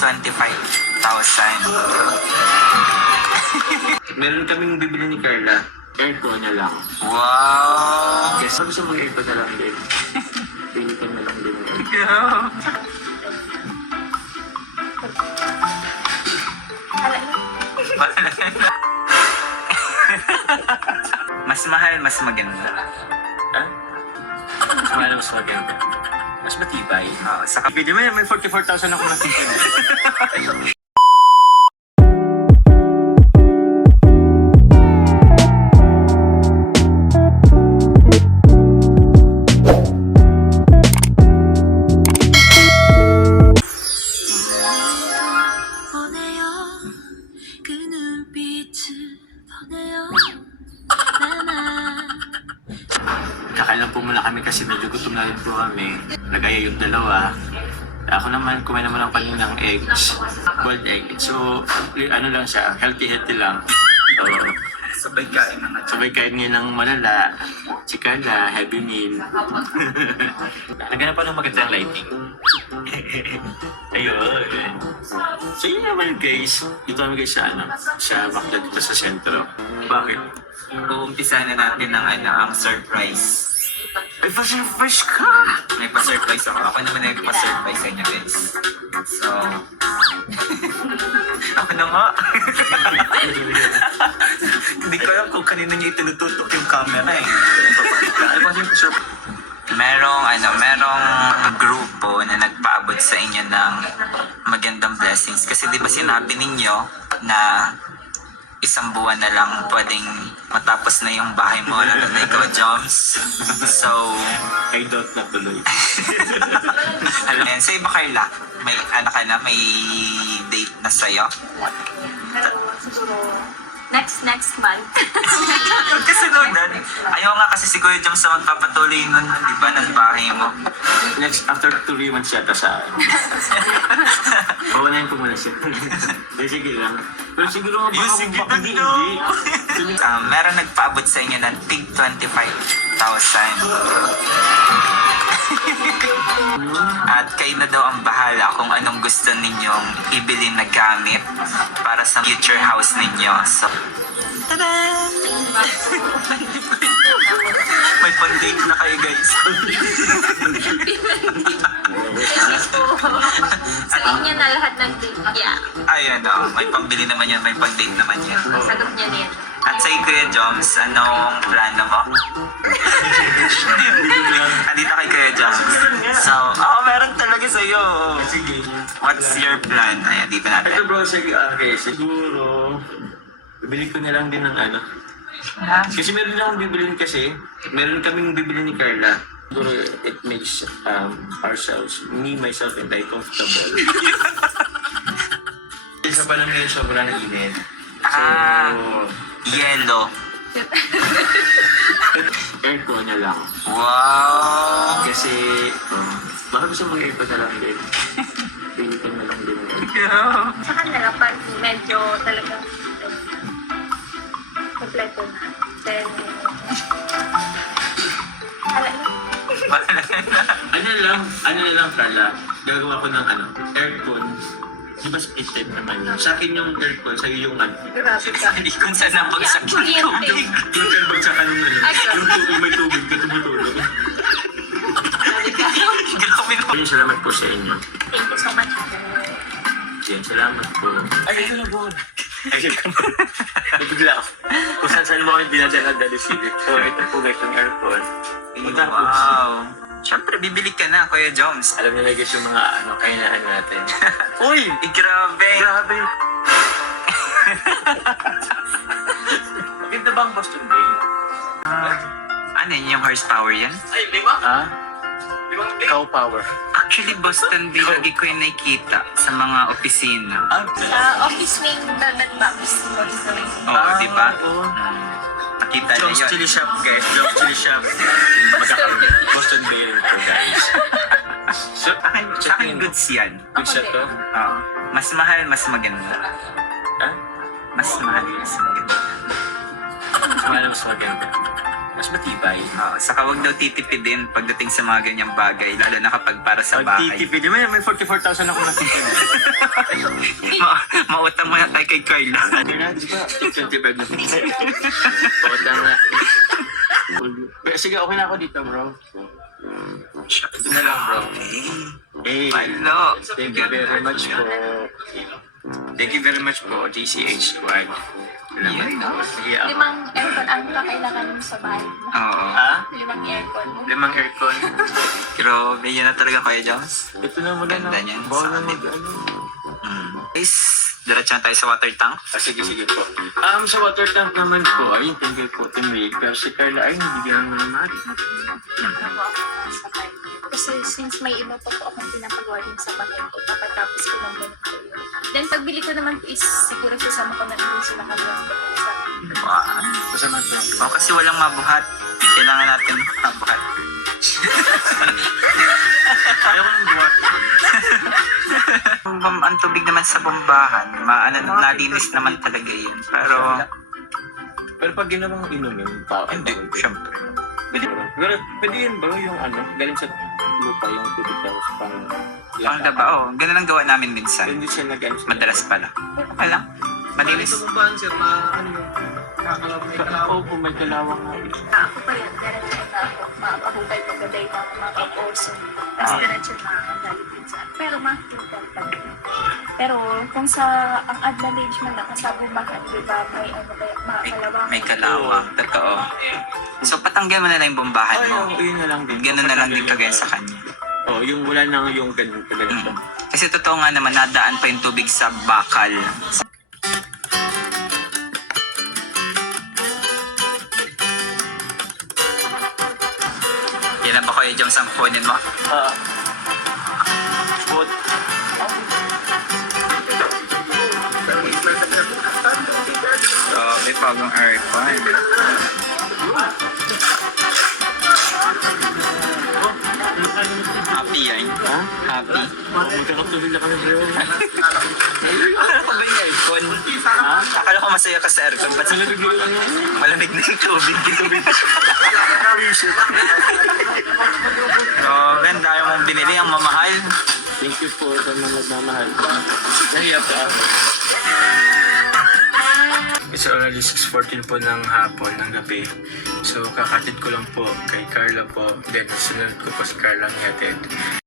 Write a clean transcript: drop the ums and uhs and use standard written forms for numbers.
25,000. Meron kaming bibili ni Carla. Aircon na lang. Wow! Guess, gusto mong aircon na lang din. Pilitin na lang din. Mas mahal, mas maganda. Ha? Mas mahal, mas maganda. Mas matibay. Saka Video mo yan, may 44,000 ako nakita. Kakain lang po muna kami kasi medyo gutom na rin po kami. Nagaya yung dalawa. Ako naman, kumain naman ng kaninang eggs. Boiled egg. So, ano lang siya, healthy lang. So, sabay kain naman. sabay kain ngayon ng malala. Si Carla, heavy meal. Naghanap pa ng magandang lighting. Ayun. So yun naman guys. Dito kami guys sa Macdo dito sa sentro. Bakit? Uumpisa na natin ang surprise. Ay, pa-surprise ka! May pa-surprise ako. Ako naman ay pa-surprise sa inyo guys. So, ako na nga. Hindi ko alam kung kanina niya itinututok yung camera eh. Ay, pa-surprise. Merong grupo na nagpaabot sa inyo ng magandang blessings. Kasi di ba sinabi ninyo na isang buwan na lang pwedeng matapos na yung bahay mo, lalo na ikaw, Joms. So, I don't na tuloy. alam, sa iba, Carla, may anak ka na, may date na sa'yo. Siguro next month. Kasi noon, ayaw nga kasi si Kuya Joms na magpapatuloy nun, di ba, ng bahay mo. Next, after 3 months yata sa akin. Pawalayin ko muna siya. Hindi, sige lang. Pero siguro baka hindi. Meron nagpaabot sa inyo ng tig 25,000. At kayo na daw ang bahala kung anong gusto ninyong ibili na gamit para sa future house ninyo. So, tadan! May pang-date na kayo guys. Sa inyo na lahat ng date. Yeah. Ayun may pambili naman yan, may pang-date naman yan. Sagot niya din. At sa Kuya Joms, anong plano mo? Andito kay Kuya Joms. So, meron talaga sa'yo. Sige. What's your plan? Ayan, dito natin. Ito bro, sige, okay. Siguro, bibili ko na lang din ng Kasi meron din akong bibilin kasi. Meron kaming bibili ni Carla. Siguro, it makes ourselves, me, myself, and I comfortable. Isa pa lang ngayon, sobrang init. Yellow. Aircon na lang. Wow! Kasi, baka gusto mong aircon na lang din. Pilitin na lang din. Sa kanila, pag medyo talagang kompleto na. Then, Ano na lang, Carla, gagawa ko ng aircon. Di ba split type naman yun? Sa akin yung aircon, sa'yo yung grabe ka. Hindi kung saan ang bagsak yung tubig. Yung aircon sa kanong yung may tubig na tumutulog. Grabe na. Ayun, salamat po sa inyo. Thank you so much. Yan, salamat po. Ay, ito na po. Ay, nabigla ako. Kung saan mo kayo dinadala dali silip. So, ito po guys yung aircon. Wow! Siyempre, bibili ka na, Kuya Joms. Alam nila guys yung mga kainaan natin. Uy! Grabe! Grabe! Maganda ba ang Boston Bay? Ano yun, yung horsepower yan? Ay, 5? Cow power. Actually, Boston Bay, lagi ko yung nakikita sa mga opisina. Sa office wing, nag-box. Oo, di ba? Oo. Nakita niyo Jones yun. Chili Shop guys. Jones Chili Shop. Boston Bay rin po guys. So, Sa akin, goods yan. good shot to? Oo. Mas mahal, mas maganda. Ha? Mas mahal, mas maganda. Mas mahal, mas maganda. Mas matibay. Saka huwag daw titipidin pagdating sa mga ganyang bagay, lalo na kapag para sa bahay. Pagtitipid, may 44,000 ako nakitipid. Mautang mo na tayo kay Carla. Kaya di ba, 25 na. Utang na. Pero sige, okay na ako dito, bro. Ito na lang, bro. Hey, Malo. thank you very much po. Thank you very much po, GCH Squad. Salamat po. Sige, ako. 5 aircon ang kakailangan mo sa bahay mo. Oo. Ha? 5 aircon mo. 5 aircon. Grabe, yun na talaga Kuya Jones. Ito na muna Ganda na. niyan. Bawal na Solid. mag-ano. Guys, diretso na tayo sa water tank. Sige, sige po. Sa water tank naman po, ayun, thank you po, Team Ray. Pero si Carla, ay, hindi ganun naman. Nagtrabaho ako sa bahay. Kasi since may iba pa po akong pinapagawa din sa bahay ko, papatapos ko ng month ko yun. Then pagbili ko naman po is siguro sasama ko na rin sila kami ang sa Wow. Kasama na. Kasi walang mabuhat. Kailangan natin mabuhat. Ayaw ko ng buhat. Ang tubig naman sa bombahan, nalinis naman talaga yun. Pero pag ginawang inumin, Hindi, syempre. Pwede yun ba yung galing sa lupa yung tubig daw sa pang Ang daba, ganun ang gawa namin minsan. Hindi siya nag-ano. Madalas pala. Okay lang. Malinis. Opo, may kalawang nga. Ako pa yan, diretso na ako. Makakahugay pagkaday na ako makaposo. Tapos diretso na ako dalipin sa pero makikita pa rin. Pero kung sa ang advantage man lang, sa bumahan, di ba, may ano ba, makakalawang. May kalawang. Totoo. So, patanggal mo na lang yung bombahan mo. Yun na lang din. Ganun na lang din kagaya sa kanya. Yung wala na yung ganun ganito. Kasi totoo nga naman, nadaan pa yung tubig sa bakal. Yan na ba Kuya Jones ang kunin mo? But, May bagong aircon. Happy yan. ha? Happy. Magkakatubig na kami, bro. Akala ko ba yung aircon? Ha? Akala ko masaya ka sa aircon. Ba't malamig na yung tubig? Ganda yung mong binili, ang mamahal. Thank you po sa mga nagmamahal. Nahiya pa ako. It's already 6:14 po ng hapon, ng gabi. So, kakatid ko lang po kay Carla po. Then, sunod ko po si Carla ang yatid.